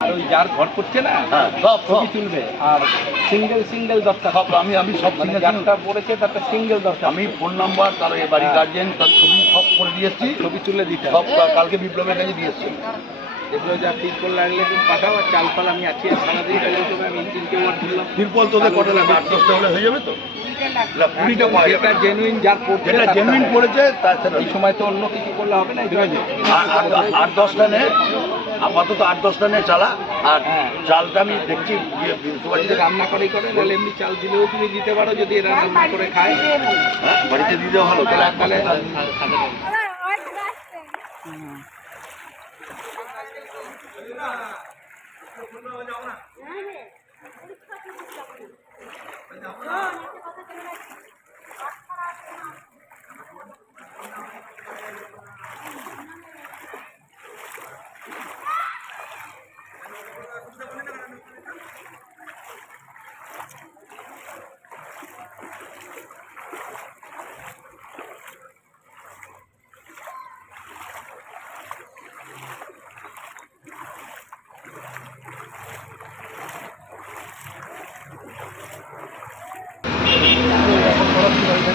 আর ওই যার ঘর করছে না হ্যাঁ সব সব। ছবি তুলবে। আর সিঙ্গেল সিঙ্গেল দরকার। সব আমি আমি সব মানে যারটা পড়েছে তারটা সিঙ্গেল দরকার। আমি ফোন নাম্বার তার এ বাড়ির হ্যাঁ। গার্জেন তার ছবি সব করে দিয়েছি ছবি তুলে দিতে সব কালকে বিপ্লবের কাছে দিয়েছি এগুলো যা ঠিক লাগলে তুমি পাঠাও আর চাল আমি আছি আর সারাদিন আমি তিনটে ওয়ার্ড দিলাম তিরপল তোদের কটা লাগবে? আট দশটা হলে হয়ে যাবে তো? কুড়িটা পাওয়া যাবে জেনুইন যার পড়ছে যেটা জেনুইন। পড়েছে তার এই সময় তো অন্য কিছু করলে হবে না আট- আট দশটা নে। আপাতত আট দশটা নে চালা আর হ্যাঁ। চালটা আমি দেখছি রান্না করেই করে নাহলে এমনি চাল দিলেও তুমি দিতে পারো যদি এরা রান্না করে খায়। হ্যাঁ, বাড়িতে দেওয়া ভালো তাহলে এক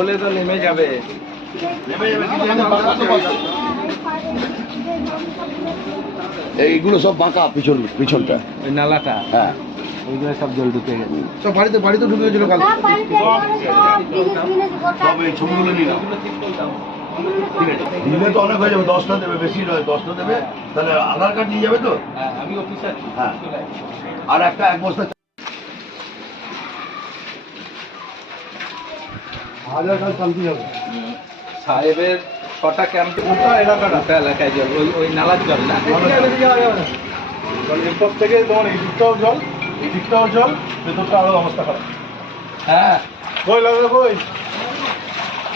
হলে তো নেমে যাবে। এইগুলো সব বাঁকা পিছন পিছনটা। ওই নালাটা। হ্যাঁ। ওইগুলো সব জল ঢুকে গেছে। সব বাড়িতে বাড়িতে ঢুকে গেছিল কাল। সব বাড়িতে একেবারে সব জিনিস জিনিস গোটা সব এই ছবিগুলো নিলাম দিলে তো অনেক হয়ে যাবে দশটা দেবে বেশি নয় দশটা দেবে। তাহলে আধার কার্ড নিয়ে যাবে তো? হ্যাঁ, আমি হ্যাঁ। আর একটা এক বস্তা আধার কার্ড শান্তি হবে। সাহেবের ছটা ক্যাম্প ওটা এলাকাটা। এলাকায় জল ওই ওই নালার জল না? এরপর থেকে তোমার এই দিকটাও জল এই দিকটাও জল ভেতরটা আরও অবস্থা খারাপ। হ্যাঁ। কই লাগবে কই?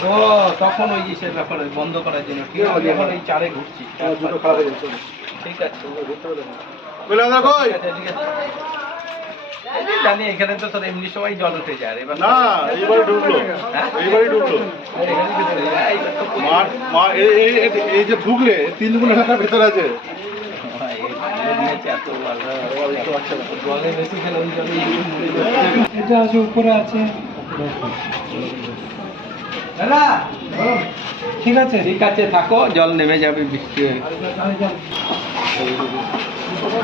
ও তখন ওই ইসের ব্যাপারে বন্ধ করার জন্য। ঠিক আছে এখন এই চারে ঘুরছি। হয়ে ঠিক আছে। কই লাগবে কই ঠিক আছে, ঠিক আছে। এই যে জানি এখানে তো তোর এমনি সময় জল উঠে যায় এবার না ঢুকলো হ্যাঁ? ঢুকলো এই- যে ঢুকলে তিন গুণ এলাকা ভেতরে আছে। এটা আছে উপরে আছে। দাদা ঠিক আছে। ঠিক আছে থাকো জল নেমে যাবে বৃষ্টি হয়ে।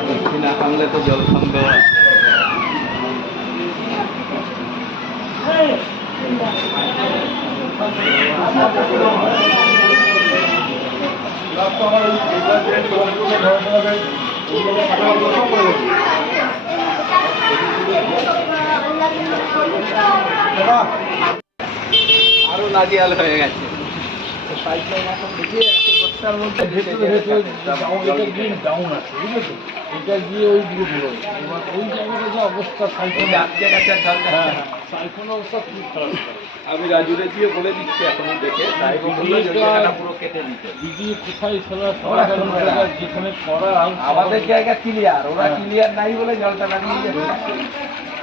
বৃষ্টি না থামলে তো জল থামবে না। আরও নাজিয়াল হয়ে গেছে। পাইপলাইন এখন ঢুকিয়ে একে বস্তার মধ্যে ঢুকে ডাউন আছে বুঝেছ? এটা গিয়ে ওই দিকে ঘুরে এবার ওই জায়গাটা যে অবস্থা খুব খারাপ। আমি রাজুরে দিয়ে বলে দিচ্ছি এখন দেখে দিদি কোথায় ফেলা জায়গা? যেখানে করা আমাদের জায়গা ক্লিয়ার ওরা হ্যাঁ। ক্লিয়ার নাই বলে জলটা লাগিয়ে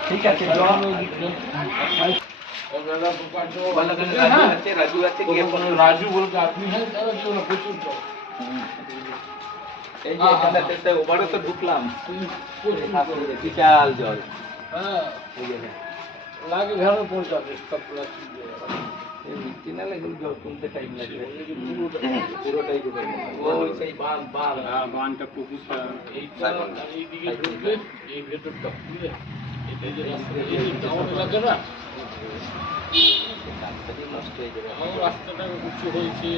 ঠিক আছে জল বলো কেন রাজু আছে রাজু আছে গিয়ে ফোন রাজু বলতে আপনি হ্যাঁ তারা কেউ না প্রচুর জল। এই যে এখানে থেকে ওভারে তো ঢুকলাম বিশাল জল হ্যাঁ এই যে লাগে ঘরে পড়ে যাবে সব প্লাস্টিক দিয়ে। এই মিষ্টি না লাগলে জল তুলতে টাইম লাগবে পুরোটাই ডুবে গেছে। ওই সেই বাঁধ বাঁধ বানটা পুকুর এইটা এইদিকে ঢুকলে এই ভেতরটা খুলে এটা যে রাস্তা এই যে টাউন এলাকা না রাস্তাটি উঁচু হয়েছে